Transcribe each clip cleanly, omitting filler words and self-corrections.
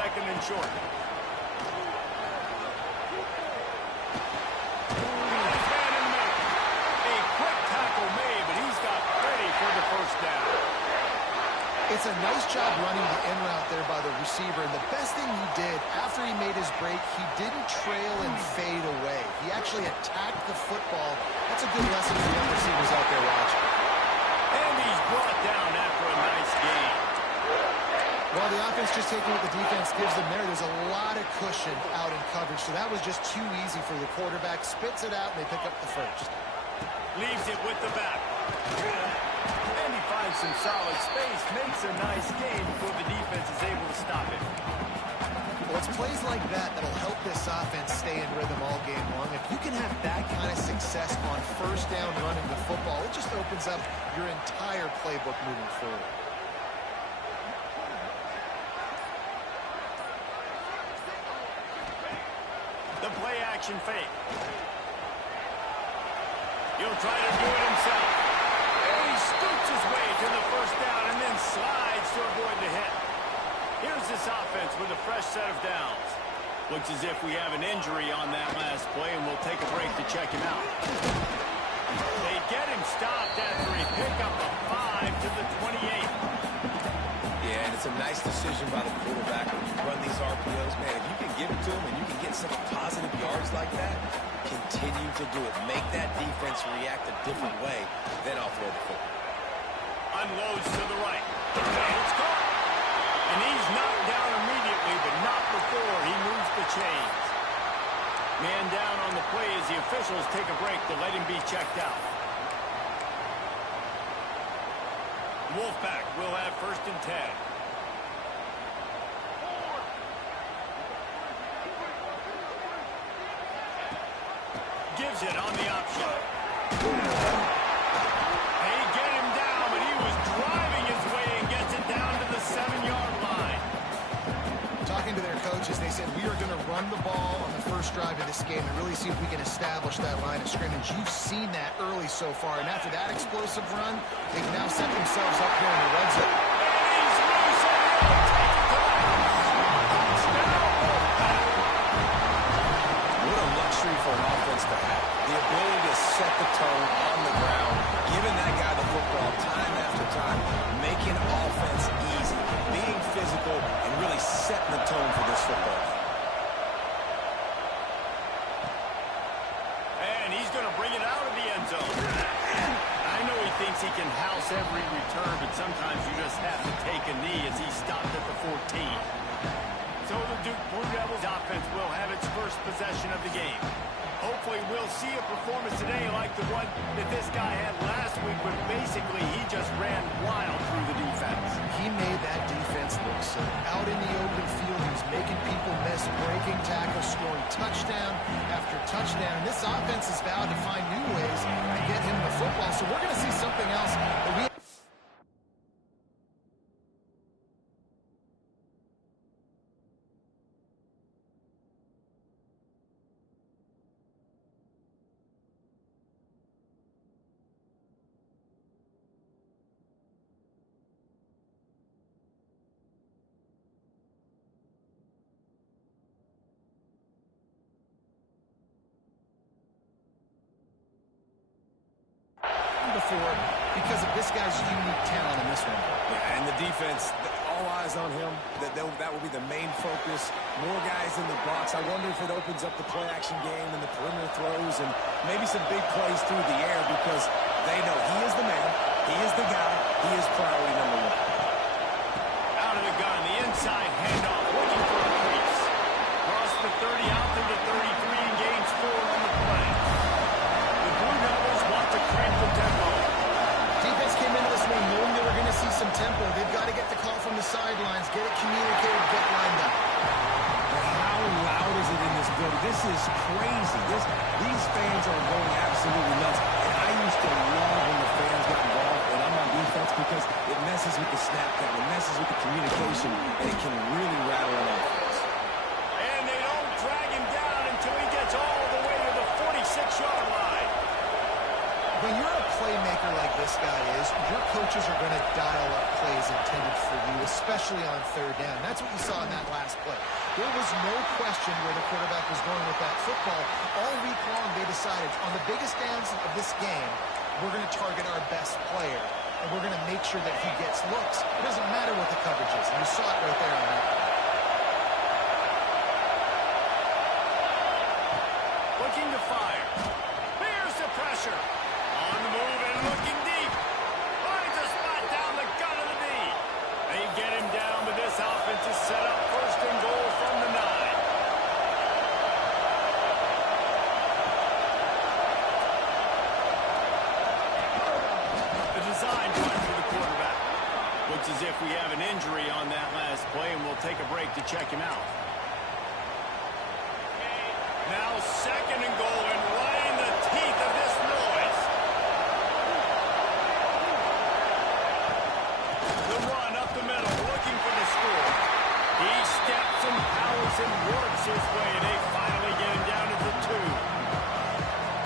second and short. It's a nice job running the in route there by the receiver, and the best thing he did after he made his break, he didn't trail and fade away. He actually attacked the football. That's a good lesson for young receivers out there watching. And he's brought down after a nice game. Well, the offense just taking what the defense gives them there. There's a lot of cushion out in coverage, so that was just too easy for the quarterback. Spits it out, and they pick up the first. Leaves it with the back. And he finds some solid space, makes a nice game before the defense is able to stop it. Well, it's plays like that that'll help this offense stay in rhythm all game long. If you can have that kind of success on first down running the football, it just opens up your entire playbook moving forward. The play action fake. He'll try to do it himself. And he scoots his way to the first down and then slides to avoid the hit. Here's this offense with a fresh set of downs. Looks as if we have an injury on that last play, and we'll take a break to check him out. They get him stopped after he picked up a 5 to the 28. Yeah, and it's a nice decision by the quarterback when you run these RPOs. Man, if you can give it to him and you can get some positive yards like that, continue to do it. Make that defense react a different way, then offload the football. Unloads to the right. It's caught. And he's knocked down immediately, but not before he moves the chains. Man down on the play as the officials take a break to let him be checked out. Wolfpack will have first and 10. Gives it on the option. They get him down, but he was driving his way and gets it down to the 7-yard line. Talking to their coaches, they said, we are going to run the ball on the first drive of this game and really see if we can establish that line of scrimmage. You've seen that early so far, and after that explosive run, they've now set themselves up here in the red zone. What a luxury for an offense to have. The ability to set the tone on the ground, giving that guy the football time after time, making offense easy, being physical, and really setting the tone for this football game. And he's going to bring it out of the end zone. I know he thinks he can house every return, but sometimes you just have to take a knee as he stopped at the 14. So the Duke Blue Devils offense will have its first possession of the game. Hopefully we'll see a performance today like the one that this guy had last week, but basically he just ran wild through the defense. He made that defense look so out in the open field. He was making people miss, breaking tackles, scoring touchdown after touchdown. And this offense is vowed to find new ways to get him the football. So we're going to see something else that we before because of this guy's unique talent in this one. Yeah, and the defense, all eyes on him. That will be the main focus. More guys in the box. I wonder if it opens up the play-action game and the perimeter throws and maybe some big plays through the air because they know he is the man, he is the guy, he is priority number one. Out of the gun, the inside handoff, looking for a crease. Across the 30, out to the 33, and gains 4 on the play. The Blue Devils want to crank the tempo. Defense came into this one knowing they were going to see some tempo. They've got to get the call from the sidelines, get it communicated, get lined up. How loud is it in this building? This is crazy. These fans are going absolutely nuts. And I used to love when the fans got involved, and I'm on defense because it messes with the snap count, it messes with the communication, and it can really rattle an offense. And they don't drag him down until he gets all the way to the 46-yard line. When you're a playmaker like this guy is, your coaches are going to dial up plays intended for you, especially on third down. That's what you saw in that last play. There was no question where the quarterback was going with that football. All week long, they decided on the biggest downs of this game, we're going to target our best player, and we're going to make sure that he gets looks. It doesn't matter what the coverage is, and you saw it right there on that play. Looking to fire. Here's the pressure. On the move and looking deep. Finds a spot down the gut of the knee. They get him down, but this offense is set up first and goal from the 9. The design run for the quarterback. Looks as if we have an injury on that last play, and we'll take a break to check him out. Now second and goal, and right in the teeth of this noise. The run up the middle, looking for the score. He steps and powers and works his way. They finally get him down to the 2.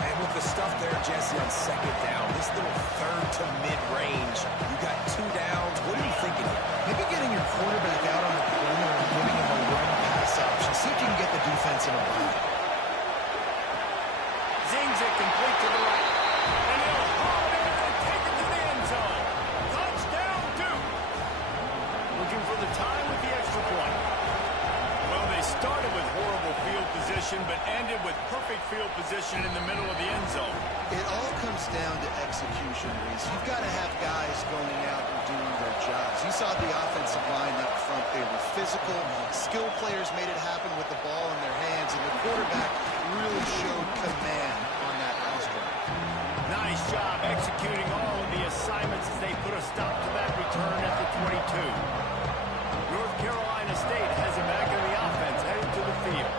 And with the stuff there, Jesse, on second down, this little third to mid-range, you got 2 downs. What are you thinking here? Maybe getting your quarterback out on the corner and giving him a run-pass option. See if you can get the defense in a bind. Zings it complete to the right. And he'll haul it in and take it to the end zone. Touchdown, Duke. Looking for the time with the extra point. Well, they started with horrible field position, but ended with perfect field position in the middle of the end zone. It all comes down to execution, Reese. You've got to have guys going out and doing their jobs. You saw the offensive line up front. They were physical. Skilled players made it happen with the ball in their hands, and the quarterback really showed command on that last drive. Nice job executing all of the assignments as they put a stop to that return at the 22. North Carolina State has him back in the offense, heading to the field.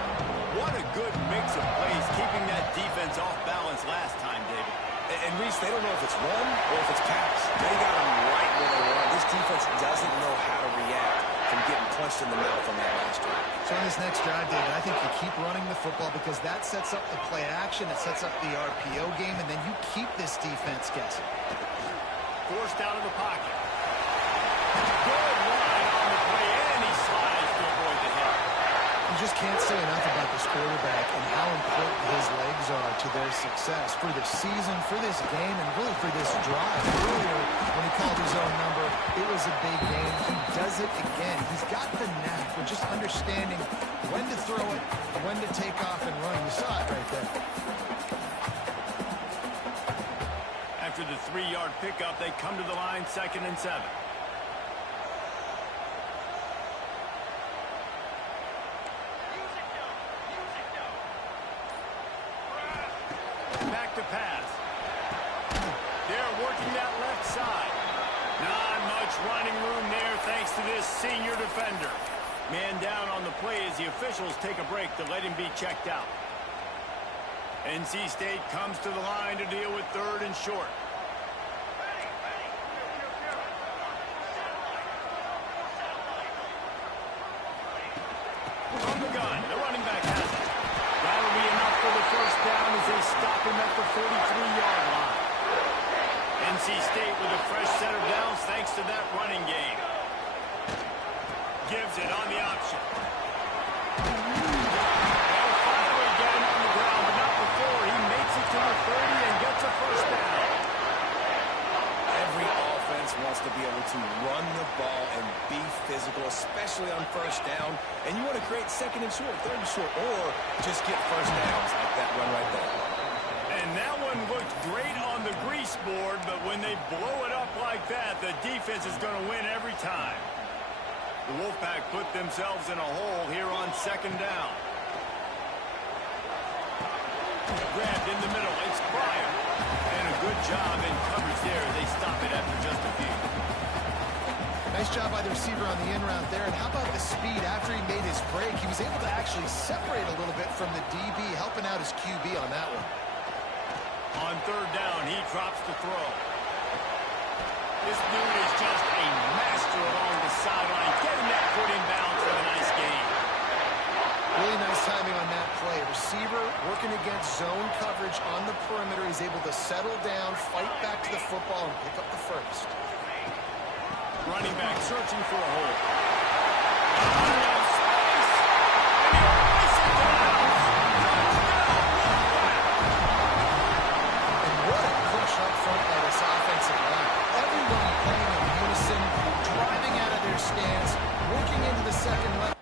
What a good mix of plays, keeping that defense off balance last time, David. And Reese, they don't know if it's run or if it's pass. They got him right where they want. This defense doesn't know how to react from getting punched in the mouth on that last drive. So on this next drive, David, I think you keep running the football because that sets up the play action, it sets up the RPO game, and then you keep this defense guessing. Forced out of the pocket. Good line on the play, and he slides to avoid the hit. You just can't say enough about this quarterback and how important his legs are to their success for the season, for this game, and really for this drive. Earlier, when he called his own number, it was a big game. He does it again. He's got the knack for just understanding when to throw it, when to take off and run. You saw it right there. After the 3-yard pickup, they come to the line, 2nd and 7. Back to pass. They're working that left side. Not much running room there thanks to this senior defender. Man down on the play as the officials take a break to let him be checked out. NC State comes to the line to deal with 3rd and short. From the gun, the running back has it. That'll be enough for the first down as they stop him at the 43-yard line. NC State with a fresh set of downs thanks to that running game. Gives it on the option. They'll finally get him on the ground, but not before he makes it to the 30 and gets a first down. Every offense wants to be able to run the ball and be physical, especially on first down. And you want to create 2nd and short, 3rd and short, or just get first downs like that run right there. And that one looked great on the grease board, but when they blow it up like that, the defense is going to win every time. The Wolfpack put themselves in a hole here on 2nd down. Grabbed in the middle. It's Pryor. And a good job in coverage there. They stop it after just a few. Nice job by the receiver on the in route there. And how about the speed after he made his break? He was able to actually separate a little bit from the DB, helping out his QB on that one. On 3rd down, he drops the throw. This dude is just a master along the sideline, getting that foot in bounds for a nice game. Really nice timing on that play. Receiver working against zone coverage on the perimeter. He's able to settle down, fight back to the football, and pick up the first. Running back searching for a hole. And what a push up front by this offensive line. Everyone playing in unison, driving out of their stance, working into the second level.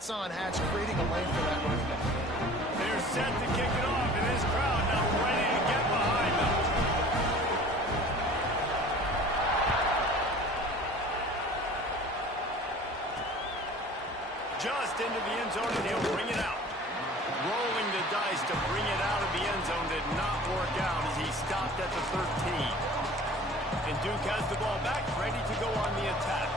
On Hatch, creating a lane for that running back. They're set to kick it off, and this crowd now ready to get behind them. Just into the end zone, and he'll bring it out. Rolling the dice to bring it out of the end zone did not work out as he stopped at the 13. And Duke has the ball back, ready to go on the attack.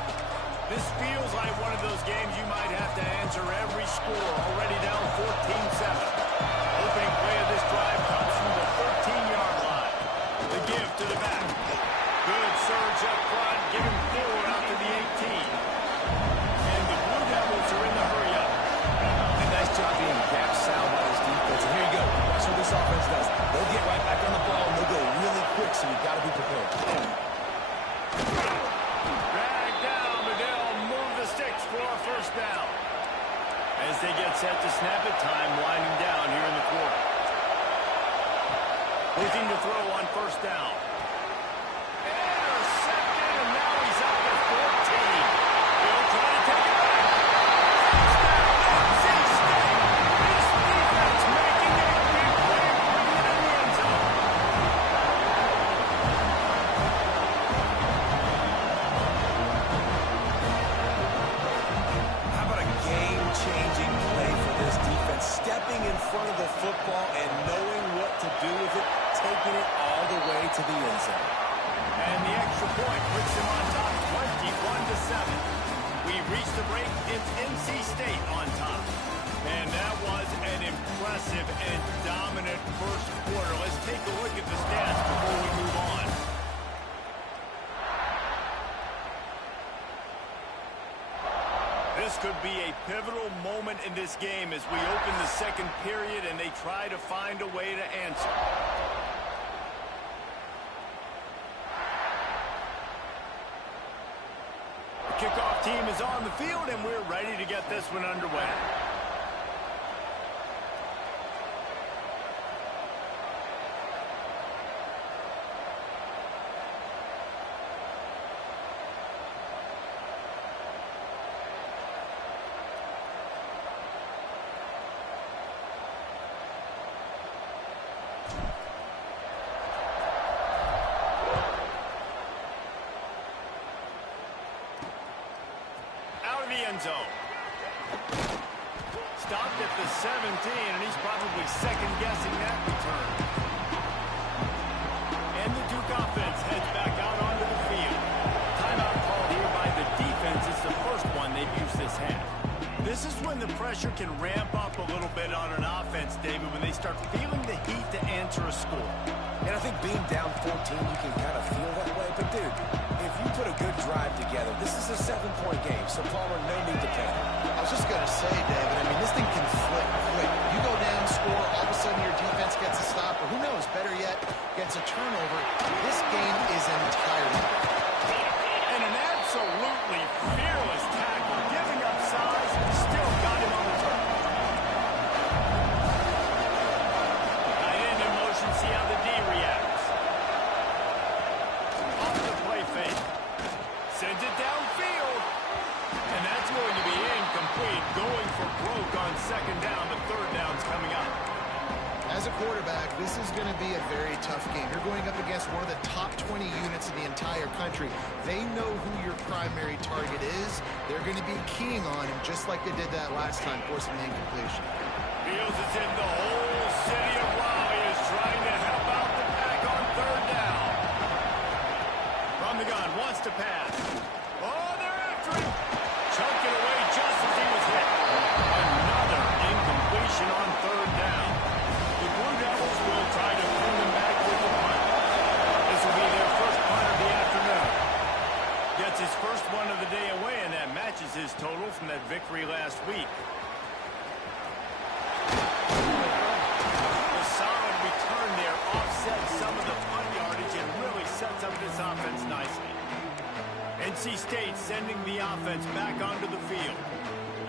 This feels like one of those games you might have to answer every score. Already down 14-7. Opening play of this drive comes from the 13-yard line. The give to the back. Good surge up front, giving forward out to the 18. And the Blue Devils are in the hurry-up. A nice job being gap sound by this defense. And here you go. Watch what this offense does. They'll get right back on the ball, and they'll go really quick, so you've got to be prepared. For a first down. As they get set to snap it, time winding down here in the quarter. Looking to throw on first down. Intercepted, and now he's up to 14. He'll try to take it back. Touchdown, NC State. This defense making a big play, bringing it in the end zone. Game-changing play for this defense. Stepping in front of the football and knowing what to do with it, taking it all the way to the end zone. And the extra point puts him on top 21-7. We reached the break. It's NC State on top. And that was an impressive and dominant first quarter. Let's take a look at the stats before we move on. This could be a pivotal moment in this game as we open the second period and they try to find a way to answer. The kickoff team is on the field and we're ready to get this one underway. End zone. Stopped at the 17, and he's probably second-guessing that return. And the Duke offense heads back out onto the field. Timeout called here by the defense. It's the first one they've used this half. This is when the pressure can ramp up a little bit on an offense, David, when they start feeling the heat to answer a score. And I think being down 14, you can kind of feel that way. But, dude, if you put a good drive together, this is a 7-point game, so Palmer, no need to panic. I was just going to say, David, I mean, this thing can flip quick. You go down, score, all of a sudden your defense gets a stop, or who knows, better yet, gets a turnover. This game is entirely different. And an absolutely fearless tackle, giving up size, still got him on the turn. Tight end in motion, see how the D reacts. Off the play fake. Sends it downfield. And that's going to be incomplete. Going for broke on second down, but third down's coming up. As a quarterback, this is going to be a very tough game. You're going up against one of the top 20 units in the entire country. They know who your primary target is. They're going to be keying on him just like they did that last time, forcing the incompletion. Feels as if the whole city of Raleigh is trying to help out the pack on third down. From the gun, wants to pass. Oh, they're after him. Chucked it away just as he was hit. Another incompletion on third down. The Blue Devils will try to bring them back with the punt. This will be their first punt of the afternoon. Gets his first one of the day away, and that matches his total from that victory last week. The solid return there offsets some of the punt yardage and really sets up this offense nicely. NC State sending the offense back onto the field.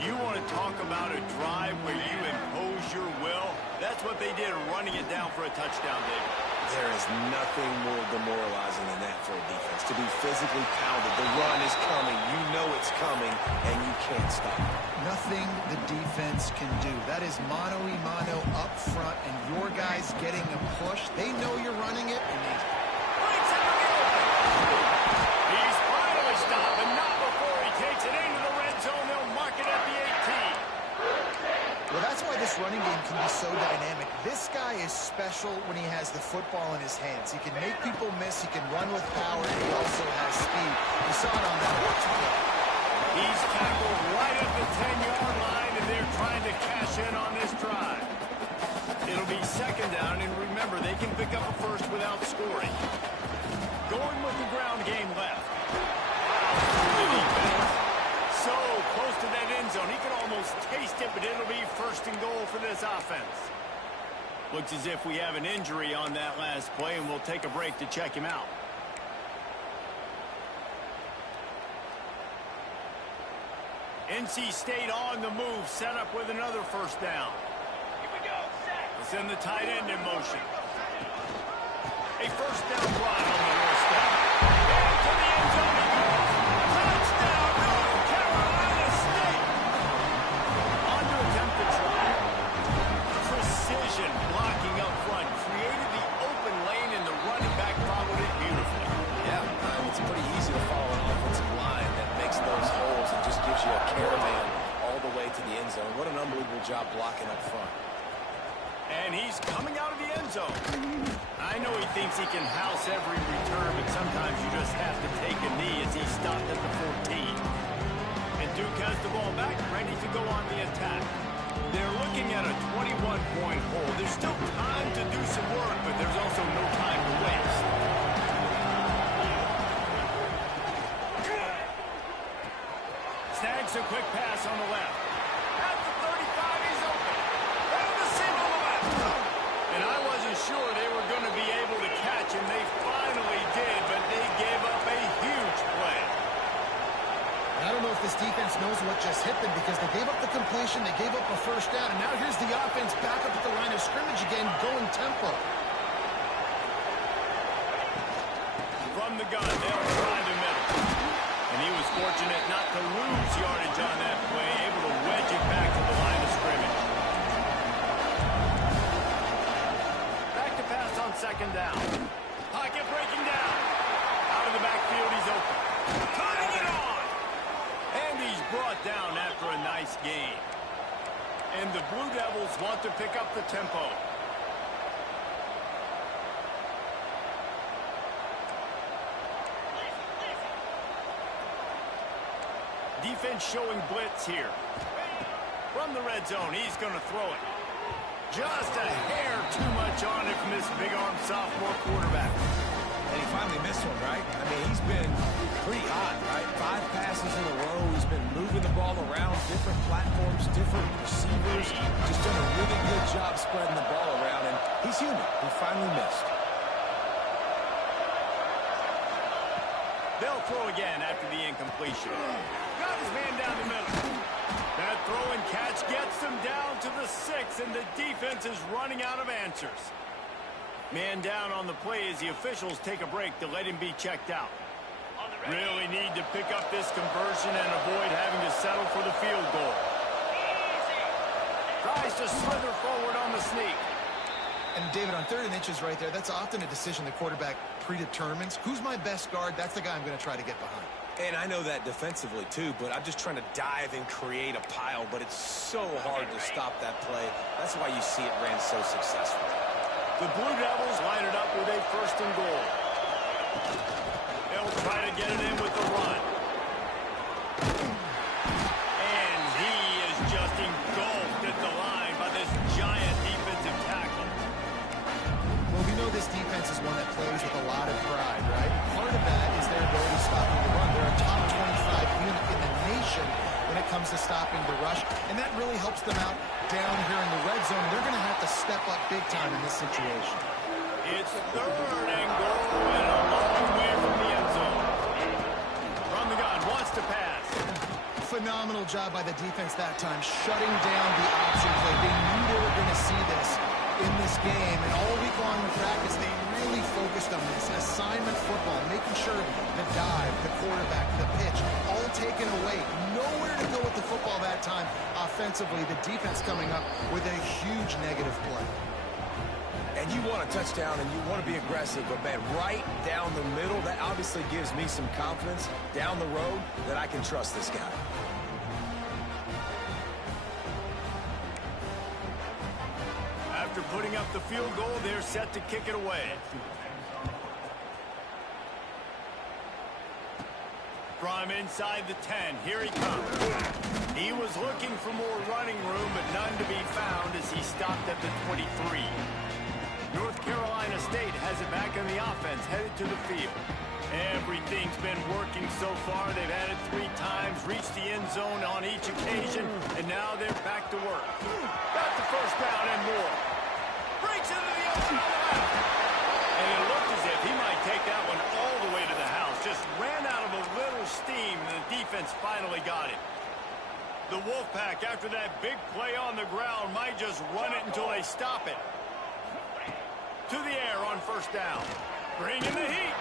You want to talk about a drive where you impose your will? That's what they did, running it down for a touchdown, David. There is nothing more demoralizing than that for a defense. To be physically pounded. The run is coming. You know it's coming, and you can't stop it. Nothing the defense can do. That is mano-a-mano up front, and your guys getting a push. They know you're running it, and they... He's finally stopped, and not before he takes it into the red zone. They'll mark it at the 18. Well, that's why this running game can be so dynamic. This guy is special when he has the football in his hands. He can make people miss. He can run with power, and he also has speed. You saw it on that watch play. He's tackled right at the 10-yard line, and they're trying to cash in on this drive. It'll be second down, and remember, they can pick up a first without scoring. Going with the ground game left. The defense. So close to that end zone. He can almost taste it, but it'll be first and goal for this offense. Looks as if we have an injury on that last play, and we'll take a break to check him out. NC State on the move, set up with another first down. Here we go, set. Let's send the tight end in motion. A first down run on the doorstep. Into the end zone he goes. Touchdown, North Carolina State. On to attempt the try. Precision blocking up front. Created the open lane, and the running back followed it beautifully. Yeah, it's pretty easy to follow an offensive line that makes those holes and just gives you a caravan all the way to the end zone. What an unbelievable job blocking up front. And he's coming out of the end zone. I know he thinks he can house every return, but sometimes you just have to take a knee as he stopped at the 14. And Duke has the ball back, ready to go on the attack. They're looking at a 21-point hole. There's still time to do some work, but there's also no time to waste. Snags a quick pass on the left. At the 35, he's open. And the seam on the left. And I wasn't sure they were going to be able to catch him. They finally did, but they gave up a huge play. I don't know if this defense knows what just hit them because they gave up the completion, they gave up a first down, and now here's the offense back up at the line of scrimmage again, going tempo. From the gun, they'll try the middle. And he was fortunate not to lose yardage on that play, able to wedge it back to the line of scrimmage. Back to pass on second down. Pocket breaking down. Out of the backfield, he's open. Turning it on. And he's brought down after a nice gain. And the Blue Devils want to pick up the tempo. Defense showing blitz here. From the red zone, he's going to throw it. Just a hair too much on it from this big-arm sophomore quarterback. And he finally missed one, right? I mean, he's been pretty hot, right? 5 passes in a row. He's been moving the ball around, different platforms, different receivers. Just done a really good job spreading the ball around, and he's human. He finally missed. They'll throw again after the incompletion. Got his man down the middle. That throw and catch gets them down to the 6, and the defense is running out of answers. Man down on the play as the officials take a break to let him be checked out. Really need to pick up this conversion and avoid having to settle for the field goal. Tries to slither forward on the sneak. And David, on 3rd and inches right there, that's often a decision the quarterback predetermines. Who's my best guard? That's the guy I'm going to try to get behind. And I know that defensively, too, but I'm just trying to dive and create a pile, but it's so hard to stop that play. That's why you see it ran so successful. The Blue Devils line it up with a first and goal. They'll try to get it in with the run. And he is just engulfed at the line by this giant defensive tackle. Well, we know this defense is one that plays with a lot of pride, right? Part of that is their ability to stop the run. They're a top 25 unit in the nation when it comes to stopping the rush, and that really helps them out down here in the red zone. They're going to have to step up big time in this situation. It's 3rd and goal and a long way from the end zone. From the gun, wants to pass. Phenomenal job by the defense that time, shutting down the option play. They knew they were going to see this in this game, and all week long in practice, they really focused on this. Assignment football, making sure the dive, the quarterback, the pitch, all that time offensively. The defense coming up with a huge negative play. And you want a touchdown and you want to be aggressive, but man, right down the middle, that obviously gives me some confidence down the road that I can trust this guy. After putting up the field goal, they're set to kick it away. From inside the 10, here he comes. He was looking for more running room, but none to be found as he stopped at the 23. North Carolina State has it back in the offense, headed to the field. Everything's been working so far. They've had it 3 times, reached the end zone on each occasion, and now they're back to work. Got the first down and more. Breaks into the end zone. And it looked as if he might take that one all the way to the house. Just ran out of a little steam, and the defense finally got it. The Wolfpack, after that big play on the ground, might just run it until they stop it. To the air on first down. Bringing the heat.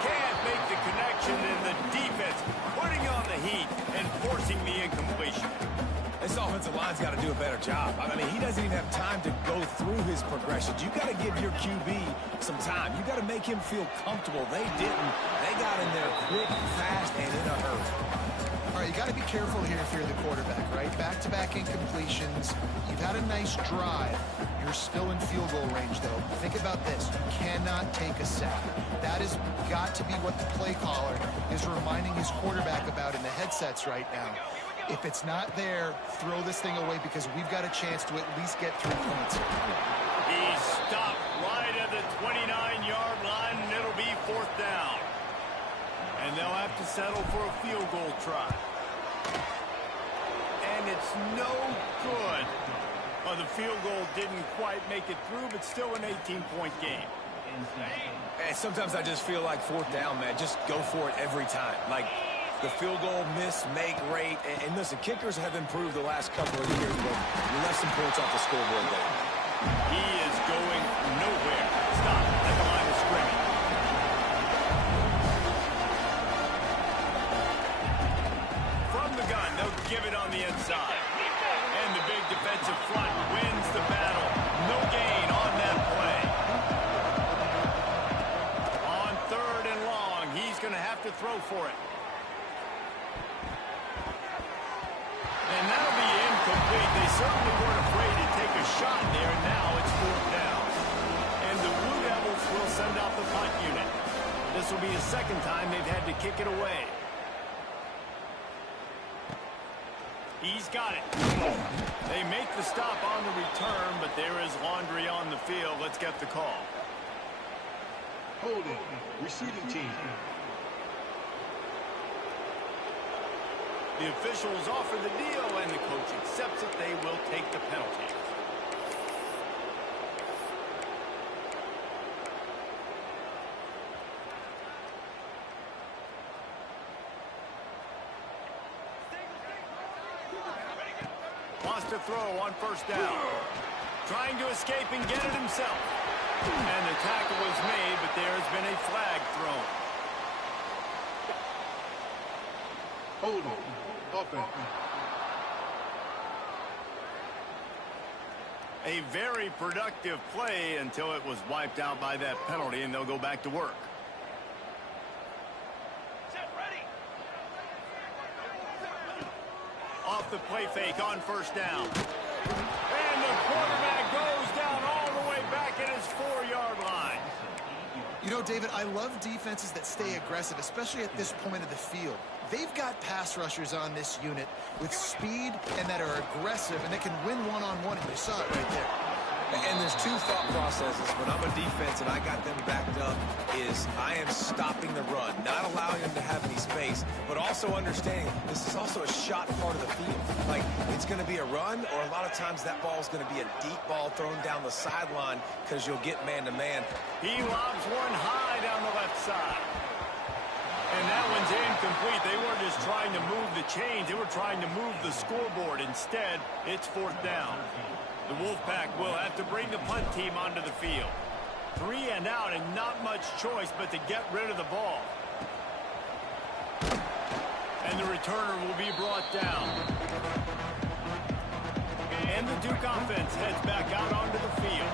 Can't make the connection, and the defense putting on the heat and forcing the incompletion. This offensive line's got to do a better job. I mean, he doesn't even have time to go through his progressions. You got to give your QB some time. You got to make him feel comfortable. They didn't. They got in there quick, fast, and in a hurry. All right, you got to be careful here if you're the quarterback, right? Back-to-back incompletions. You've had a nice drive. You're still in field goal range, though. Think about this. You cannot take a sack. That has got to be what the play caller is reminding his quarterback about in the headsets right now. If it's not there, throw this thing away because we've got a chance to at least get 3 points. He's stopped right at the 29-yard line, and it'll be 4th down. And they'll have to settle for a field goal try. And it's no good. Well, the field goal didn't quite make it through, but still an 18-point game. And sometimes I just feel like 4th down, man. Just go for it every time. Like the field goal miss, make rate. And listen, kickers have improved the last couple of years, but you left some points off the scoreboard there. He is going nowhere. Stop at the line of scrimmage. From the gun, they'll give it on the inside. And the big defensive front wins the battle. No gain on that play. On 3rd and long, he's going to have to throw for it. And that'll be incomplete. They certainly weren't afraid to take a shot there, and now it's 4th down. And the Blue Devils will send out the punt unit. This will be the 2nd time they've had to kick it away. He's got it. They make the stop on the return, but there is laundry on the field. Let's get the call. Holding. Receiving team. The officials offer the deal, and the coach accepts it. They will take the penalty. Wants to throw on first down. Trying to escape and get it himself. And the tackle was made, but there has been a flag thrown. Holding. Offense. A very productive play until it was wiped out by that penalty, and they'll go back to work. Off the play fake on first down. And the quarterback goes down all the way back at his 4-yard line. You know, David, I love defenses that stay aggressive, especially at this point of the field. They've got pass rushers on this unit with speed and that are aggressive, and they can win one-on-one, and you saw it right there. And there's 2 thought processes when I'm a defense and I got them backed up is I am stopping the run, not allowing them to have any space, but also understanding this is also a shot part of the field. Like, it's going to be a run, or a lot of times that ball is going to be a deep ball thrown down the sideline because you'll get man-to-man. He lobs one high down the left side. And that one's incomplete. They weren't just trying to move the chains. They were trying to move the scoreboard. Instead, it's 4th down. The Wolfpack will have to bring the punt team onto the field. 3 and out, and not much choice but to get rid of the ball. And the returner will be brought down. And the Duke offense heads back out onto the field.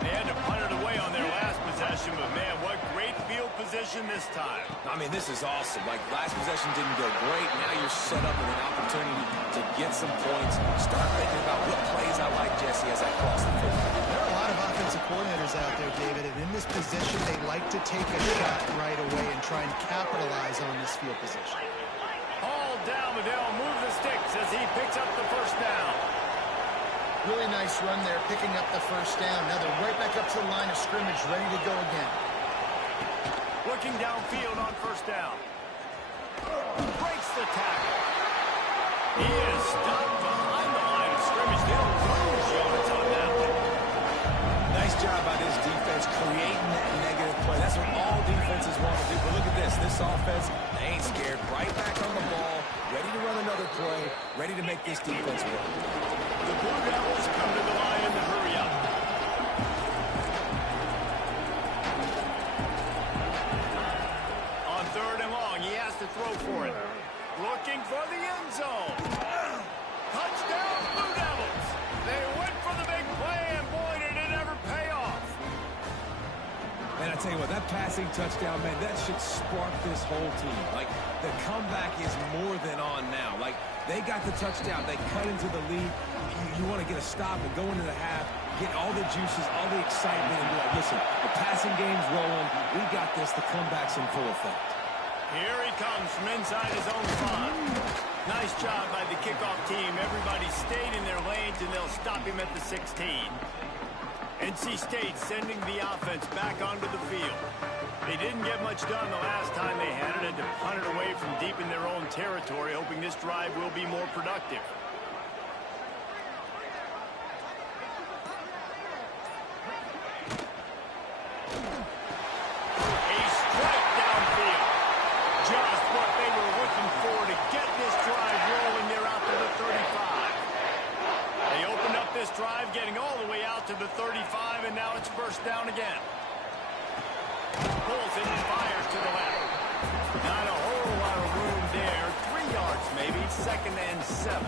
They had to punt it away on their last possession, but man, what great field position this time. I mean, this is awesome. Like, last possession didn't go great. Now you're set up with an opportunity to get some points. Start thinking about what plays I like, Jesse, as I cross the field. There are a lot of offensive coordinators out there, David, and in this position, they like to take a shot right away and try and capitalize on this field position. All down, Liddell move the sticks as he picks up the first down. Really nice run there, picking up the first down. Now they're right back up to the line of scrimmage, ready to go again. Looking downfield on first down. Breaks the tackle. He is stopped behind the line of scrimmage. They'll lose yards on that one. Nice job by this defense creating that negative play. That's what all defenses want to do. But look at this. This offense, they ain't scared. Right back on the ball, ready to run another play, ready to make this defense work. The Blue Devils come to the line in the hurry up. On third and long, he has to throw for it. Looking for the end zone. Touchdown, Blue Devils. They went for the big play, and boy, did it ever pay off. Man, I tell you what, that passing touchdown, man, that should spark this whole team. Like, the comeback is more than on now. Like, they got the touchdown. They cut into the lead. You want to get a stop and go into the half, get all the juices, all the excitement, and be like, listen, the passing game's rolling. We got this. The comeback's in full effect. Here he comes from inside his own 5. Nice job by the kickoff team. Everybody stayed in their lanes, and they'll stop him at the 16. NC State sending the offense back onto the field. They didn't get much done the last time they had it, and to punt it away from deep in their own territory, hoping this drive will be more productive. A strike downfield. Just what they were looking for to get this drive rolling. They're out to the 35. They opened up this drive, getting all the way out to the 35, and now it's first down again. Pulls it and fires to the left. Not a whole lot of room there. 3 yards maybe. Second and 7.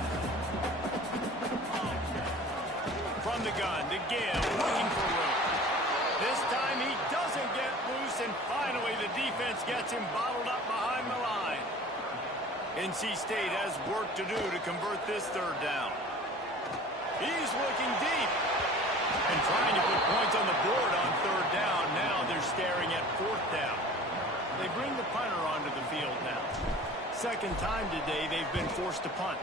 From the gun to Gill, looking for room. This time he doesn't get loose, and finally the defense gets him bottled up behind the line. NC State has work to do to convert this third down. He's looking deep and trying to put points on the board on third down. Now they're staring at fourth down. They bring the punter onto the field now. Second time today they've been forced to punt.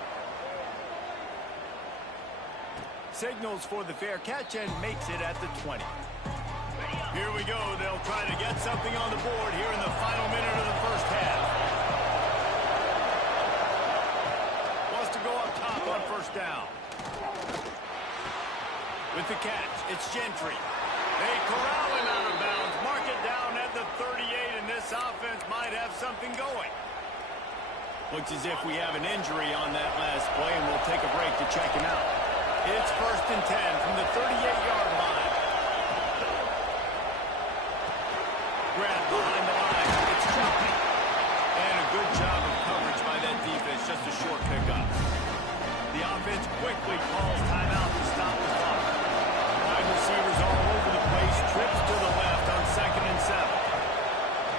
Signals for the fair catch and makes it at the 20. Here we go. They'll try to get something on the board here in the final minute of the first half. Wants to go up top on first down. With the catch, it's Gentry. They corral him out of bounds. Mark it down at the 38, and this offense might have something going. Looks as if we have an injury on that last play, and we'll take a break to check him out. It's first and 10 from the 38-yard line. Grab behind the line. It's jumping. And a good job of coverage by that defense. Just a short pickup. The offense quickly calls timeout to stop the clock. Wide receivers all over the place. Trips to the left on second and 7.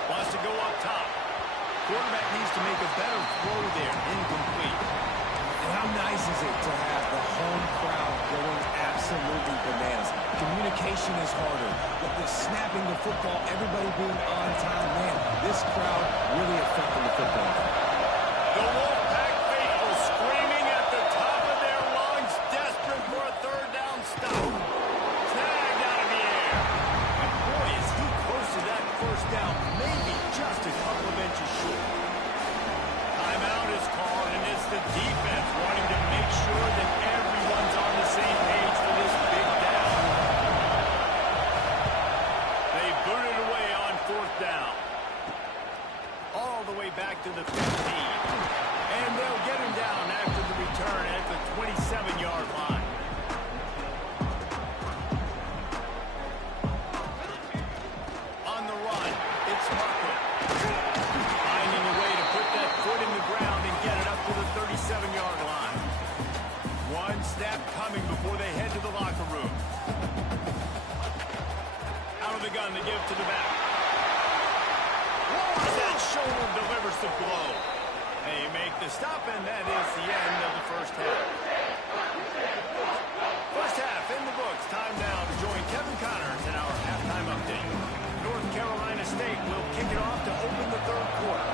Wants to go up top. Quarterback needs to make a better throw there. Incomplete. And how nice is it to have the home crowd going absolutely bananas? Communication is harder. But the snapping the football, everybody being on time, man, this crowd really affecting the football game. The Wolfpack faithful screaming at the top of their lungs, desperate for a third down stop. Snagged out of the air. And boy, is he close to that first down, maybe just a couple of inches short. Timeout is called, and it's the defense wanting to make sure that everyone's on the same page for this big down. They boot it away on fourth down. All the way back to the 50. the stop, and that is the end of the first half. First half in the books. Time now to join Kevin Connors in our halftime update. North Carolina State will kick it off to open the third quarter.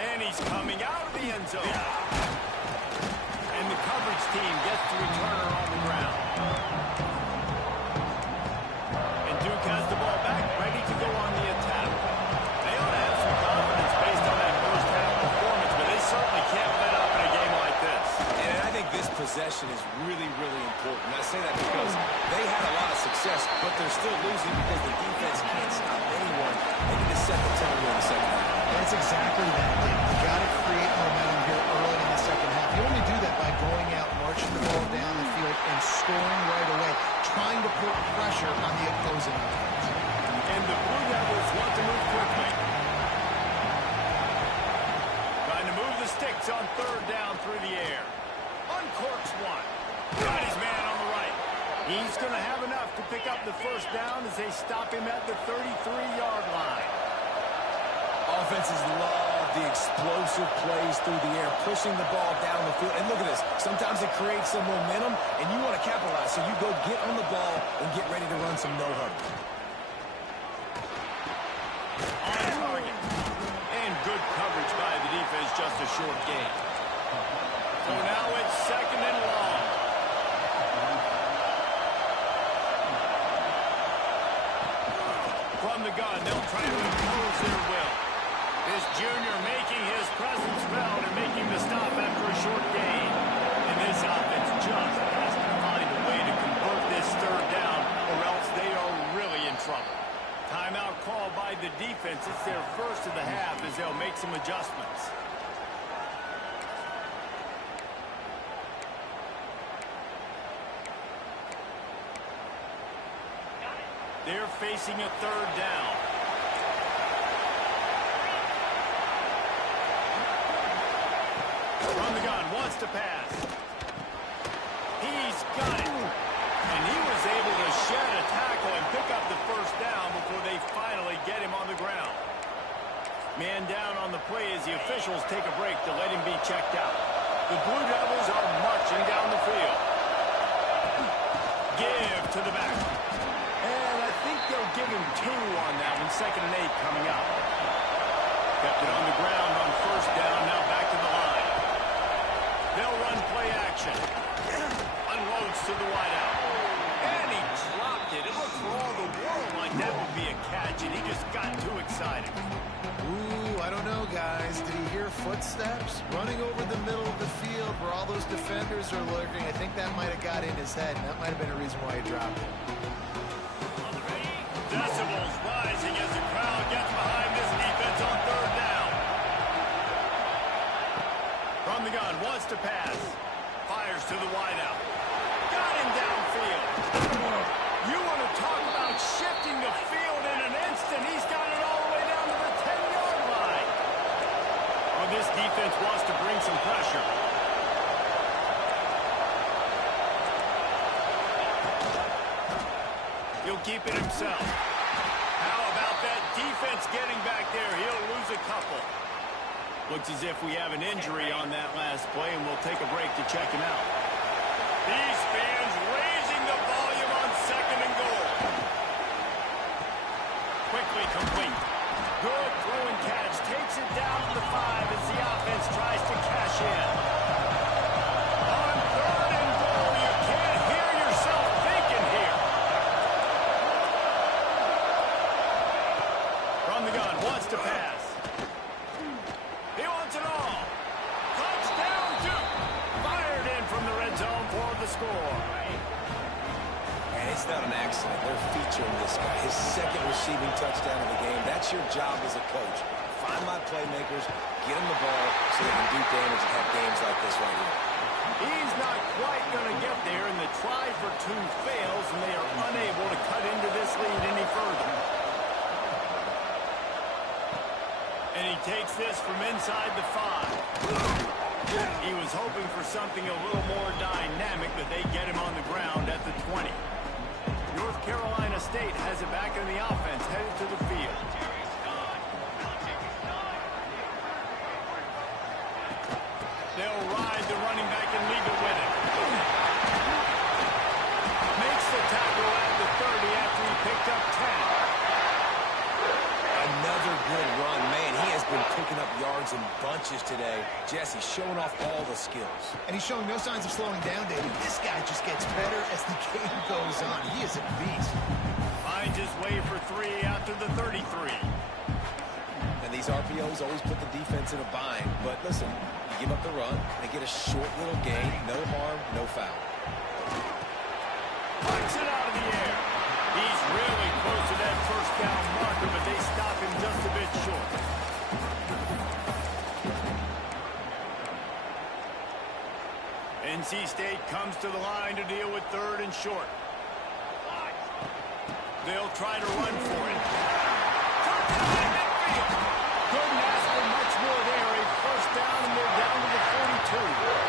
And he's coming out of the end zone. And the coverage team gets the returner on the ground. And Duke has the ball back, ready to go on the attack. They ought to have some confidence based on that first half performance, but they certainly can't let up in a game like this. And I think this possession is really, really important. I say that because they had a lot of success, but they're still losing because the defense can't stop anyone. They need to set the tone here in the second half. That's exactly that, Dave. You got to create momentum here early in the second half. You only do that by going out, marching the ball down the field, and scoring right away, trying to put pressure on the opposing offense. And the Blue Devils want to move quickly. Trying to move the sticks on third down through the air. Uncorks one. Got his man on the right. He's going to have enough to pick up the first down as they stop him at the 33-yard line. Offenses love the explosive plays through the air, pushing the ball down the field. And look at this. Sometimes it creates some momentum, and you want to capitalize. So you go get on the ball and get ready to run some no-huddle. On target. And good coverage by the defense, just a short gain. So now it's second and long. From the gun, they'll try to impose their will. This junior making his presence felt and making the stop after a short gain. And this offense just has to find a way to convert this third down, or else they are really in trouble. Timeout called by the defense. It's their first of the half as they'll make some adjustments. They're facing a third down. From the gun, wants to pass. He's got it. And he was able to shed a tackle and pick up the first down before they finally get him on the ground. Man down on the play as the officials take a break to let him be checked out. The Blue Devils are marching down the field. Give to the back. And I think they'll give him 2 on that one. 2nd and 8 coming up. Kept it on the ground on first down. Now back to the line. They'll run play action. Unloads to the wideout. And he dropped it. It looked for all the world like that would be a catch, and he just got too excited. Ooh, I don't know, guys. Did he hear footsteps? Running over the middle of the field where all those defenders are lurking. I think that might have got in his head, and that might have been a reason why he dropped it. Decibels rising as the crowd gets behind this defense on third down. From the gun, wants to pass. Fires to the wideout. Got him downfield. You want to talk about shifting the field in an instant. He's got it all the way down to the 10-yard line. Well, this defense wants to bring some pressure. He'll keep it himself. How about that defense getting back there? He'll lose a couple. Looks as if we have an injury on that last play, and we'll take a break to check him out. These fans raising the volume on 2nd and goal. Quickly complete. Good throw and catch. Takes it down to the 5 as the offense tries to cash in. On 3rd and goal, you can't hear yourself thinking here. From the gun, wants to pass. He wants it all. Touchdown, Duke. Fired in from the red zone for the score. And it's not an accident. They're featuring this guy. His 2nd receiving touchdown of the game. That's your job as a coach. Find my playmakers, get them the ball so they can do damage and have games like this right here. He's not quite going to get there, and the try for 2 fails, and they are unable to cut into this lead any further. And he takes this from inside the 5. He was hoping for something a little more dynamic, but they get him on the ground at the 20. North Carolina State has it back in the offense, headed to the field. good run. Man, he has been picking up yards in bunches today. Jesse showing off all the skills. And he's showing no signs of slowing down, David. This guy just gets better as the game goes on. He is a beast. Finds his way for 3 after the 33. And these RPOs always put the defense in a bind. But listen, you give up the run, they get a short little gain, no harm, no foul. Punch it out of the air. He's really close to that first down marker, but they stop him just a bit short. NC State comes to the line to deal with 3rd and short. They'll try to run for it. Couldn't ask for much more there. A first down, and they're down to the 42.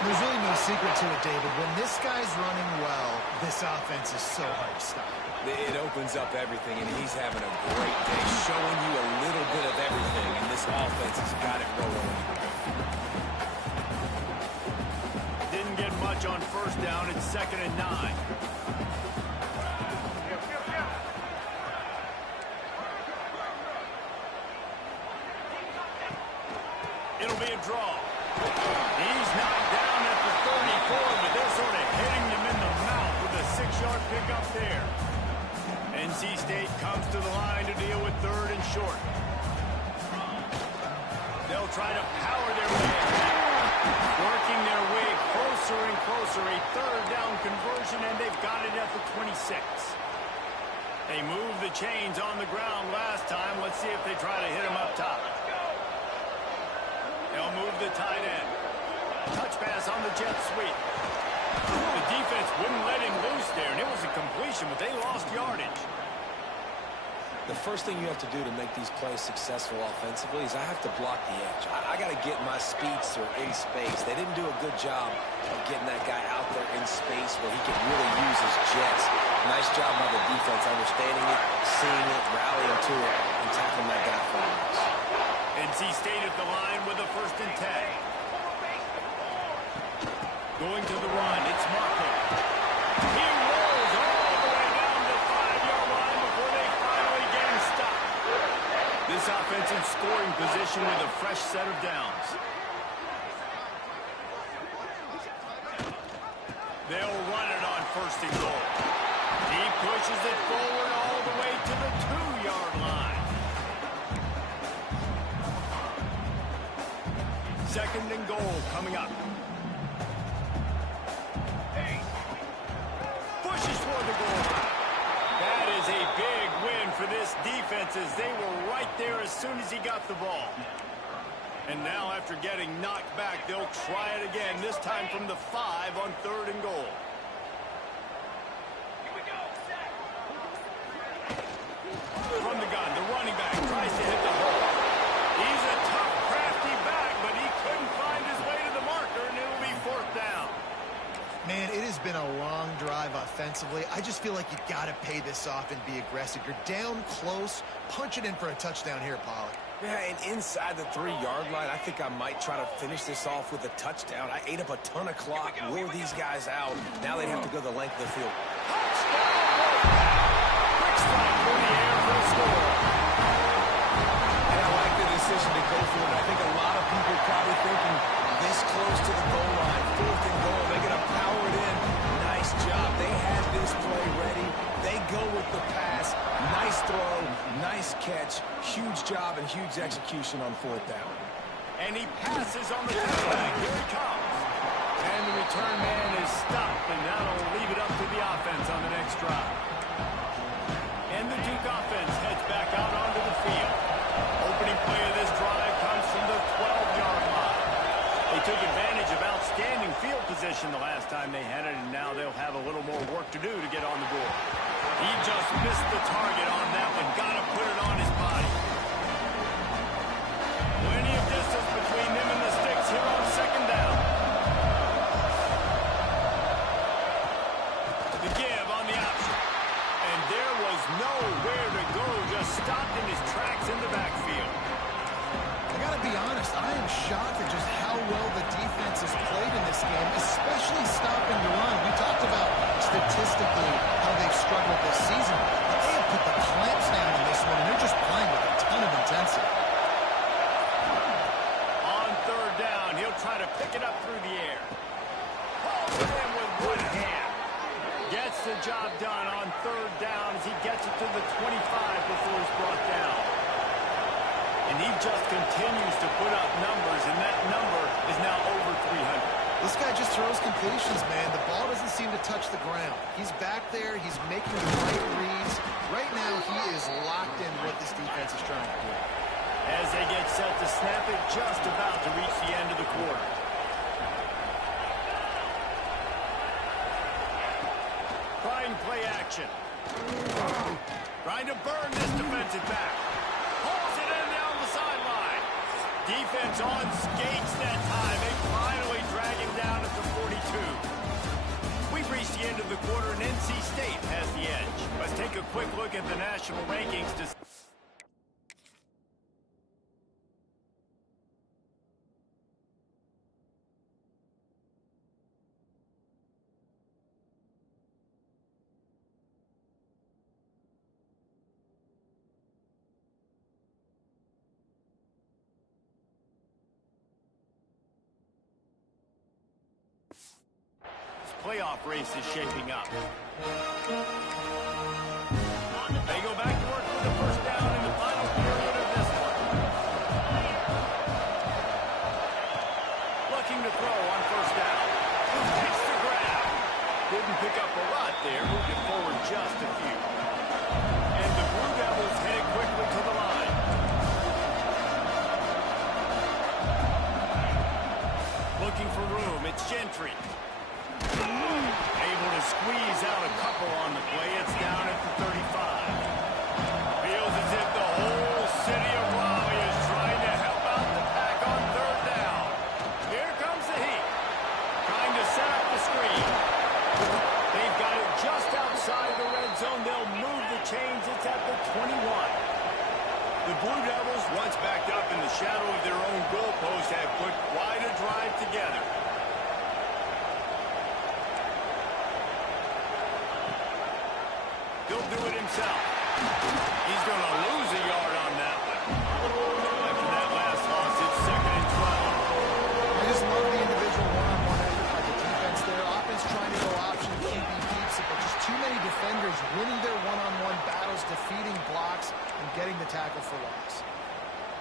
There's really no secret to it, David. When this guy's running well, this offense is so hard to stop. It opens up everything, and he's having a great day, showing you a little bit of everything, and this offense has got it rolling. Didn't get much on first down. It's 2nd and 9. It'll be a draw. He's knocked down at the 34, but they're sort of hitting him in the mouth with a 6-yard pickup there. NC State comes to the line to deal with 3rd and short. They'll try to power their way ahead. Working their way closer and closer. A 3rd down conversion, and they've got it at the 26. They moved the chains on the ground last time. Let's see if they try to hit him up top. They'll move the tight end. Touch pass on the jet sweep. The defense wouldn't let him loose there, and it was a completion, but they lost yardage. The first thing you have to do to make these plays successful offensively is I have to block the edge. I got to get my speedster in space. They didn't do a good job of getting that guy out there in space where he could really use his jets. Nice job by the defense understanding it, seeing it, rallying to it, and tackling that guy for us. NC State at the line with a 1st and 10. Going to the run, it's Marco. He rolls all the way down to the 5-yard line before they finally get him stopped. This offensive scoring position with a fresh set of downs. They'll run it on 1st and goal. He pushes it forward all the way to the 2-yard line. 2nd and goal coming up. Pushes for the goal line. That is a big win for this defense as they were right there as soon as he got the ball. And now after getting knocked back, they'll try it again, this time from the 5 on 3rd and goal. From the gun, the running back tries to hit the hole. He's a tough, crafty back, but he couldn't find his way to the marker, and it'll be 4th down. Man, it has been a long drive offensively. I just feel like you got to pay this off and be aggressive. You're down close. Punch it in for a touchdown here, Pollard. Yeah, and inside the 3-yard line, I think I might try to finish this off with a touchdown. I ate up a ton of clock, wore these guys out. Now they have to go the length of the field. Quick strike for the air for a score. And I like the decision to go for it. I think a lot of people probably thinking this close to the goal line, 4th and goal, they're going to power it in. Nice job. They had this play ready. They go with the pass. Nice throw, nice catch, huge job and huge execution on 4th down. And he passes on the touchback. Here he comes. And the return man is stopped, and that'll leave it up to the offense on the next drive. And the Duke offense heads back out onto the field. Opening play of this drive comes from the 12-yard line. They took advantage of outstanding field position the last time they had it, and now they'll have a little more work to do to get on the board. He just missed the target on that one. Got to put it on his body. Plenty of distance between them and the sticks here on 2nd down. The give on the option. And there was nowhere to go. Just stopped in his tracks in the backfield. I got to be honest, I am shocked at just how well the defense has played in this game, especially stopping the run. We talked about statistically how they've struggled this season, but they have put the clamps down in this one, and they're just playing just continues to put up numbers, and that number is now over 300. This guy just throws completions, man. The ball doesn't seem to touch the ground. He's back there. He's making the right reads. Right now, he is locked in what this defense is trying to do. As they get set to snap it, just about to reach the end of the quarter. Trying play action. Trying to burn this defensive back. Hauls it in down the sideline. Defense on skates that time. They finally drag him down at the 42. We've reached the end of the quarter, and NC State has the edge. Let's take a quick look at the national rankings to playoff race is shaping up. They go back to work with the first down in the final period of this one. Looking to throw on first down. Takes the grab. Didn't pick up a lot there. Moved it forward just a few. And the Blue Devils headed quickly to the line. Looking for room. It's Gentry. Able to squeeze out a couple on the play. It's down at the 35. Feels as if the whole city of Raleigh is trying to help out the pack on third down. Here comes the heat. Trying to set up the screen. They've got it just outside the red zone. They'll move the chains. It's at the 21. The Blue Devils, once backed up in the shadow of their own goalpost, have put quite a drive together. He'll do it himself. He's going to lose a yard on that one. After that last loss, it's 2nd and 12. I just love the individual one-on-one effort by the defense there. Offense trying to go option, QB keeps it, but just too many defenders winning their one-on-one battles, defeating blocks, and getting the tackle for loss.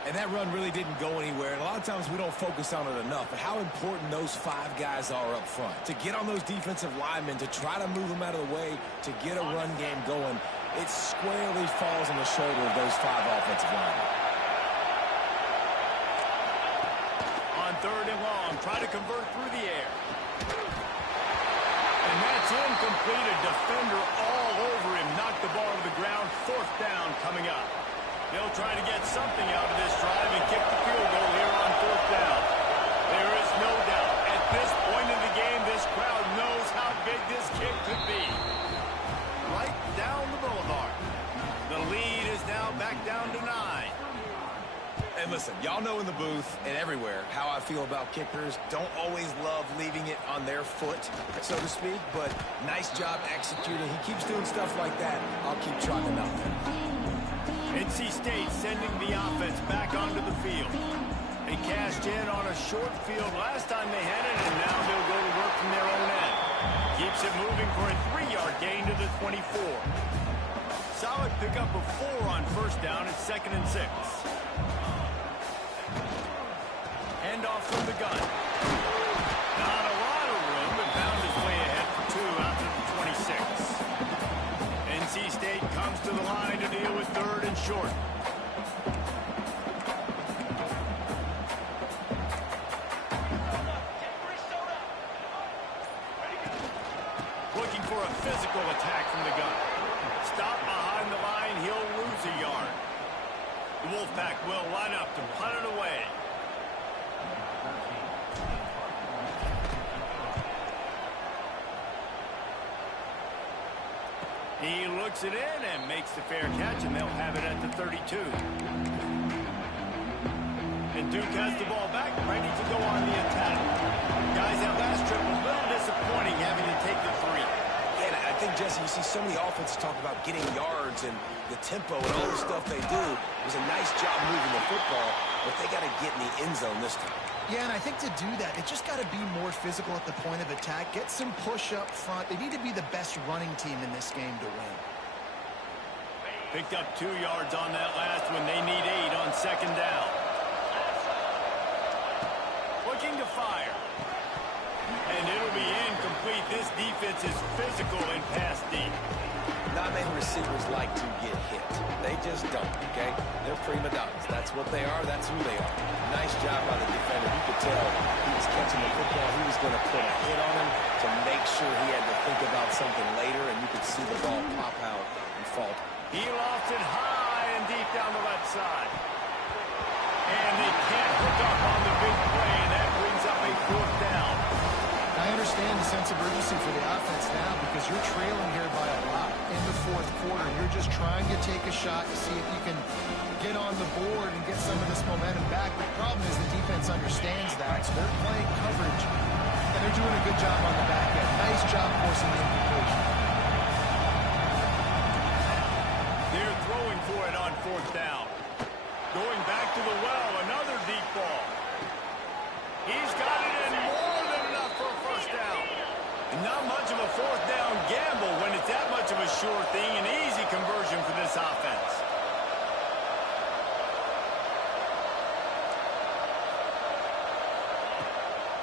And that run really didn't go anywhere, and a lot of times we don't focus on it enough, but how important those 5 guys are up front. To get on those defensive linemen, to try to move them out of the way, to get a run game going, it squarely falls on the shoulder of those 5 offensive linemen. On 3rd and long, try to convert through the air. And that's incomplete. A defender all over him. Knocked the ball to the ground. 4th down coming up. They'll try to get something out of this drive and kick the field goal here on 4th down. There is no doubt. At this point in the game, this crowd knows how big this kick could be. Right down the boulevard. The lead is now back down to 9. And listen, y'all know in the booth and everywhere how I feel about kickers. Don't always love leaving it on their foot, so to speak, but nice job executing. He keeps doing stuff like that. I'll keep trotting out there. NC State sending the offense back onto the field. They cashed in on a short field last time they had it, and now they'll go to work from their own end. Keeps it moving for a 3-yard gain to the 24. Solid pickup of 4 on first down. It's 2nd and 6. Handoff from the gun. Not a lot of room, but found his way ahead for 2 out to the 26. NC State comes to the line to deal with 3rd and short. Looking for a physical attack from the gun. Stop behind the line, he'll lose a yard. The Wolfpack will line up to punt it away. He looks it in and makes the fair catch, and they'll have it at the 32. And Duke has the ball back, ready to go on the attack. Guys, that last trip was a little disappointing having to take the 3. And I think, Jesse, you see so many offenses talk about getting yards and the tempo and all the stuff they do. It was a nice job moving the football, but they got to get in the end zone this time. Yeah, and I think to do that, they just got to be more physical at the point of attack. Get some push up front. They need to be the best running team in this game to win. Picked up 2 yards on that last one. They need 8 on 2nd down. looking to fire. And it'll be incomplete. This defense is physical and pass deep. Not many receivers like to get hit. They just don't, okay? They're prima donnas. That's what they are. That's who they are. Nice job by the defender. You could tell he was catching the football. He was going to put a hit on him to make sure he had to think about something later, and you could see the ball pop out and fall. He lost it high and deep down the left side. And they can't hook up on the big play, and that brings up a 4th down. I understand the sense of urgency for the offense now because you're trailing here by a lot in the 4th quarter. You're just trying to take a shot to see if you can get on the board and get some of this momentum back. The problem is the defense understands that, so they're playing coverage, and they're doing a good job on the back end. Nice job forcing the incompletion. They're throwing for it on 4th down. Going back to the well, another deep ball. He's got it in more than enough for a 1st down. And not much of a 4th down gamble when it's that much of a sure thing, an easy conversion for this offense.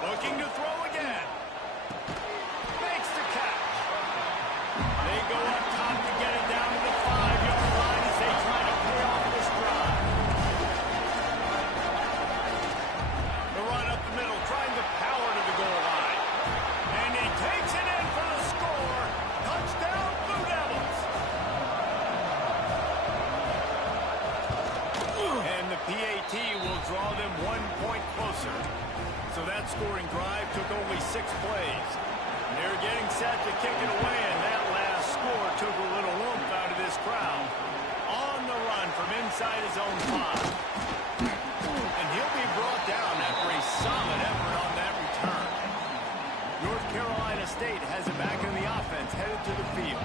Looking to throw again. Makes the catch. They go up top to get it down to the 5-yard line as they try to pay off this drive. The run up the middle, trying to power to the goal line. And he takes it in for the score. Touchdown, Blue Devils. And the PAT will draw them 1 point closer. So that scoring drive took only 6 plays. They're getting set to kick it away, and that last score took a little oomph out of this crowd. On the run from inside his own 5. And he'll be brought down after a solid effort on that return. North Carolina State has it back in the offense, headed to the field.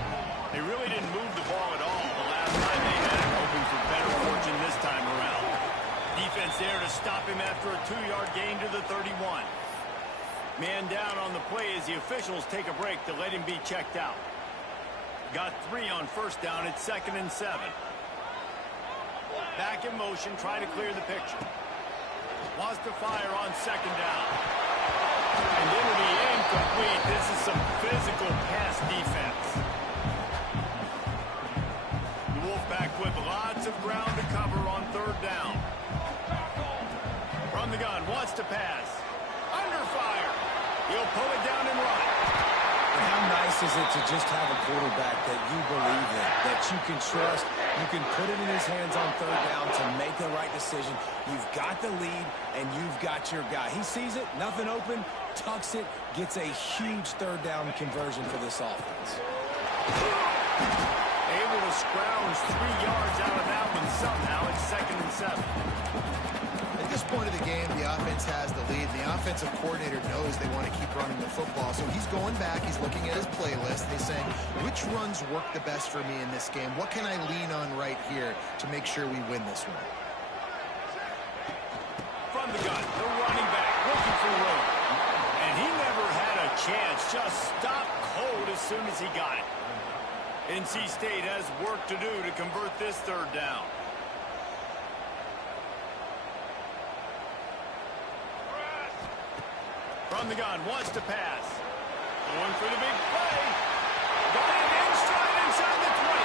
They really didn't move the ball at all the last time they had it, hoping for better fortune this time around. Defense there to stop him after a 2-yard gain to the 31. Man down on the play as the officials take a break to let him be checked out. Got 3 on 1st down. It's 2nd and 7. Back in motion, trying to clear the picture. Wants to fire on 2nd down. And it'll be incomplete. This is some physical pass defense. The Wolfpack with lots of ground to cover on 3rd down. From the gun, wants to pass. Under fire. He'll pull it down and run. And how nice is it to just have a quarterback that you believe in, that you can trust, you can put it in his hands on 3rd down to make the right decision. You've got the lead, and you've got your guy. He sees it, nothing open, tucks it, gets a huge 3rd down conversion for this offense. Able to scrounge 3 yards out of that one somehow. It's 2nd and 7. At this point of the game, the offense has the lead. The offensive coordinator knows they want to keep running the football. So he's going back. He's looking at his playlist. He's saying, which runs work the best for me in this game? What can I lean on right here to make sure we win this one? From the gun, the running back looking for room. And he never had a chance. Just stopped cold as soon as he got it. NC State has work to do to convert this 3rd down. From the gun, wants to pass. Going for the big play. Got it in stride inside the 20.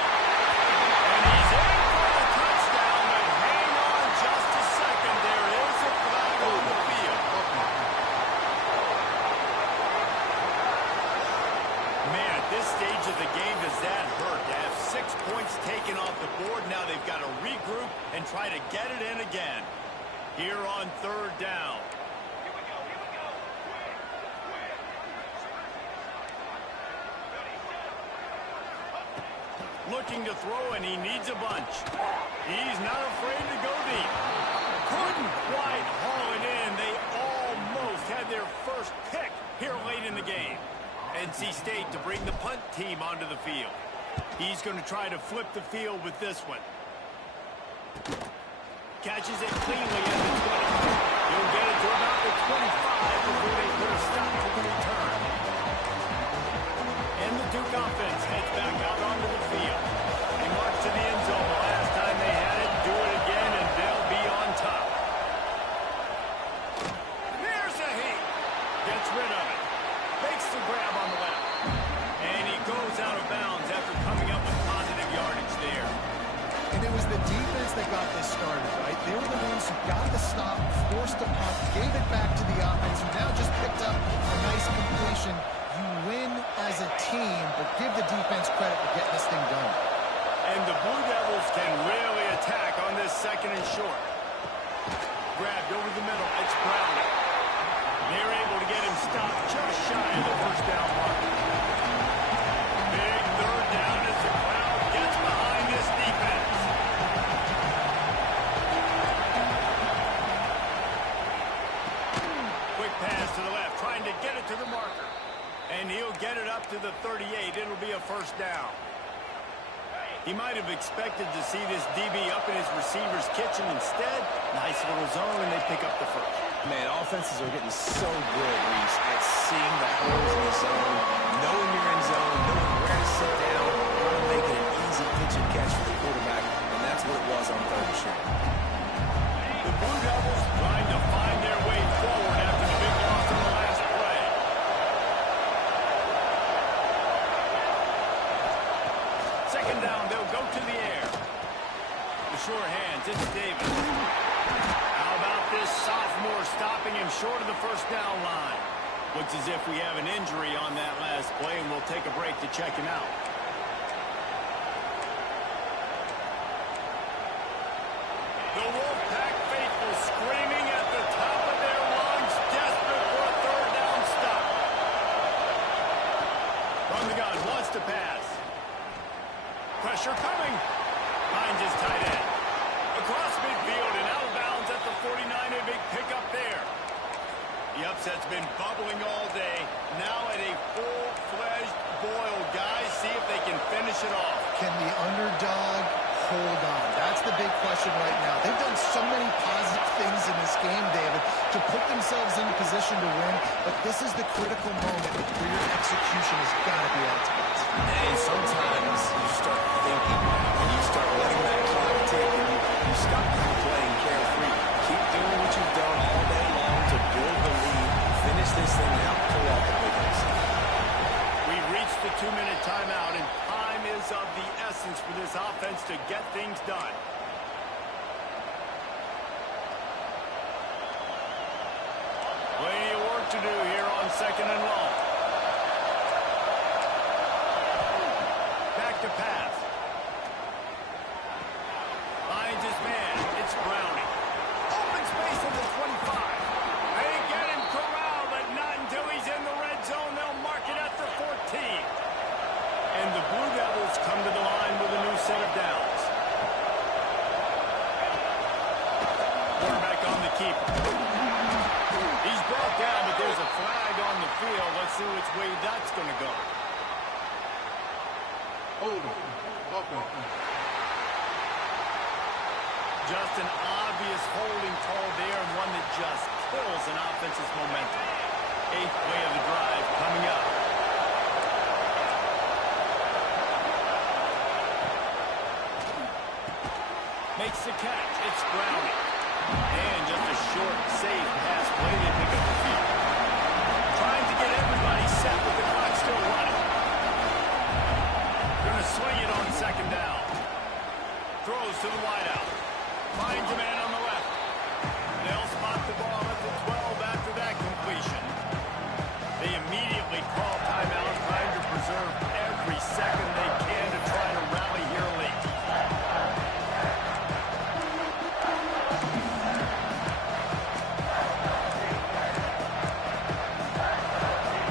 And he's in for the touchdown, but hang on just a second. There is a flag on the field. Man, at this stage of the game, does that hurt to have 6 points taken off the board? Now they've got to regroup and try to get it in again. Here on 3rd down. Looking to throw, and he needs a bunch. He's not afraid to go deep. Couldn't quite haul it in. They almost had their first pick here late in the game. NC State to bring the punt team onto the field. He's going to try to flip the field with this one. Catches it cleanly at the 20. He'll get it to about the 25 before they put a stop to the return. And the Duke offense heads back out onto the field. They march to the end zone the last time they had it. Do it again, and they'll be on top. There's a and he'll get it up to the 38. It'll be a first down. He might have expected to see this DB up in his receiver's kitchen. Instead, nice little zone, and they pick up the first. Man, offenses are getting so good, Reese, at seeing the holes in the zone, knowing you're in zone, knowing where to sit down, how to make it an easy pitch and catch for the quarterback, and that's what it was on third and short. The Blue Devils trying to find their way forward after the big loss on the last play. Second down, they'll go to the air. The sure hands, it's Davis. How about this sophomore stopping him short of the first down line? Looks as if we have an injury on that last play, and we'll take a break to check him out. The Wolfpack faithful screaming at the top of their lungs, desperate for a third down stop. From the gun, wants to pass. Pressure coming. Finds his tight end. Across midfield and out of bounds at the 49. A big pickup there. The upset's been bubbling all day. Now at a full-fledged boil. Guys, see if they can finish it off. Can the underdog hold on? That's the big question right now. They've done so many positive things in this game, David, to put themselves in a position to win, but this is the critical moment where your execution has got to be at its best. And sometimes you start thinking and you start letting that clock tick and you stop playing carefree. Keep doing what you've done all day long to build the lead, finish this thing out, pull off the big ones. We've reached the 2-minute timeout, and time is of the essence for this offense to get things done. Plenty of work to do here on second and long. Back to pass. Finds his man. It's Browning. Open space at the 25. They get him corralled, but not until he's in the red zone. They'll mark it at the 14. And the Blue Devils come to the line with a new set of downs. Quarterback on the keeper. He's brought down, but there's a flag on the field. Let's see which way that's going to go. Hold on. Offense. Just an obvious holding call there, and one that just kills an offense's momentum. 8th play of the drive coming up. Makes the catch. It's Browning. And just a short, safe pass play. They pick up the field. Trying to get everybody set with the clock still running. Going to swing it on second down. Throws to the wideout. Finds a man on the left. They'll spot the ball at the 12 after that completion. They immediately call timeout, trying to preserve every second they can to try to rally here late.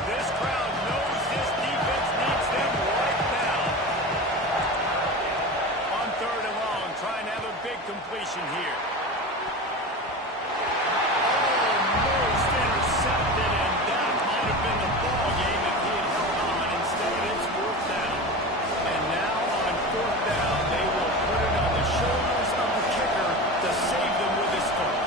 This crowd knows this defense needs them right now. On third and long, trying to have a big completion here. Almost intercepted, and that might have been the ball game if he had held on. Instead, it's fourth down. And now on fourth down, they will put it on the shoulders of the kicker to save them with his foot.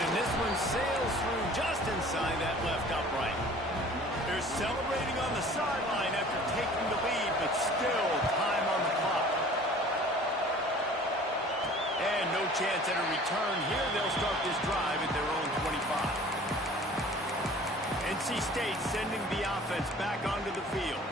And this one sails through just inside that left upright. They're celebrating on the sideline after taking the lead, but still time on the clock. And no chance at a return here. They'll start this drive at their own 25. NC State sending the offense back onto the field.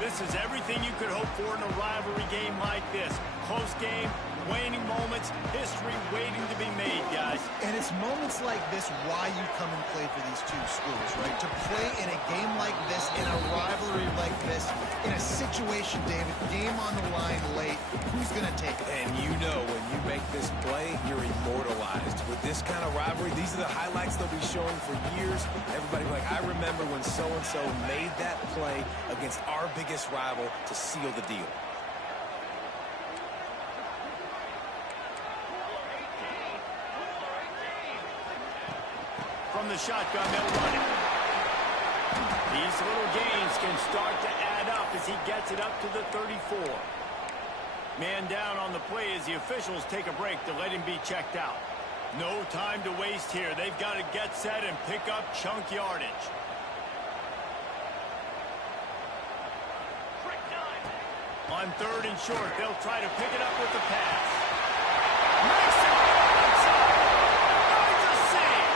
This is everything you could hope for in a rivalry game like this. Close game, waning moments, history waiting to be made, guys. And it's moments like this why you come and play for these two schools, right? To play in a game like this, in a rivalry like this, in a situation, David, game on the line late, who's going to take it? And you know when you make this play, you're immortalized. With this kind of rivalry, these are the highlights they'll be showing for years. Everybody will be like, I remember when so-and-so made that play against our biggest rival to seal the deal. From the shotgun, they'll run it. These little gains can start to add up as he gets it up to the 34. Man down on the play as the officials take a break to let him be checked out. No time to waste here. They've got to get set and pick up chunk yardage. On 3rd and short, they'll try to pick it up with the pass. Makes it outside. Finds a save.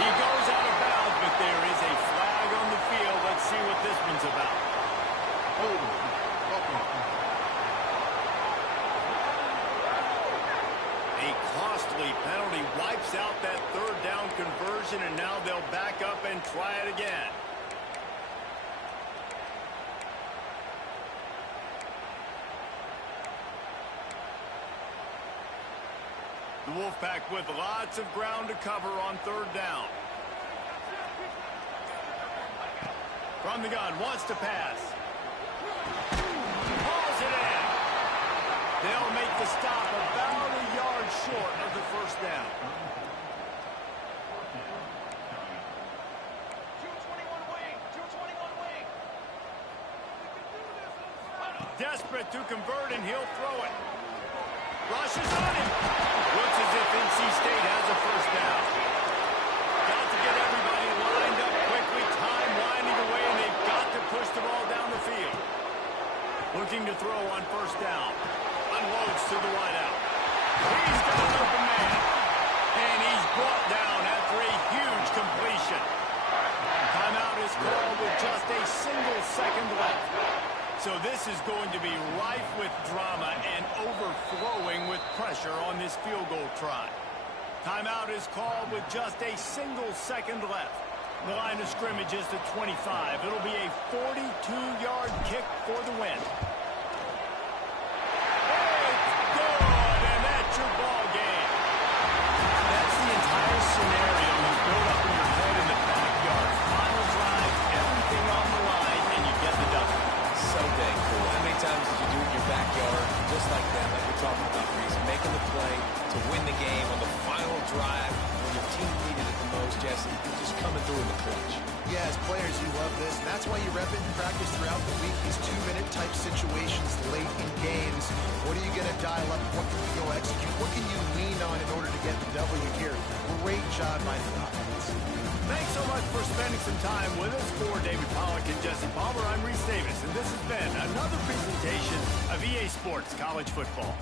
He goes out of bounds, but there is a flag on the field. Let's see what this one's about. A costly penalty wipes out that 3rd down conversion, and now they'll back up and try it again. The Wolfpack with lots of ground to cover on 3rd down. From the gun, wants to pass. Hauls it in. They'll make the stop about a yard short of the 1st down. 221 wing. 221 wing. Desperate to convert, and he'll throw it. Rushes on him. Looks as if NC State has a 1st down. Got to get everybody lined up quickly. Time winding away, and they've got to push the ball down the field. Looking to throw on 1st down. Unloads to the wideout. He's got an open man. And he's brought down after a huge completion. Timeout is called with just a single second left. So this is going to be rife with drama and overflowing with pressure on this field goal try. Timeout is called with just a single second left. The line of scrimmage is to 25. It'll be a 42-yard kick for the win. It's good, and that's your ball game. That's the entire scenario that's built up in your head in the backyard. Final drive, everything on the line, and you get the W. So dang cool. How many times did you do it in your backyard, just like that, like we're talking about, Reese, making the play to win the game on the final drive when your team needed it the most, Jesse, just coming through in the clutch. Yeah, as players, you love this, and that's why you rep it in practice throughout the week, these 2-minute type situations late in games. What are you going to dial up? What can you go execute? What can you lean on in order to get the W here? Great job by the offense. Thanks so much for spending some time with us. For David Pollack and Jesse Palmer, I'm Reese Davis, and this has been another presentation of EA Sports College Football.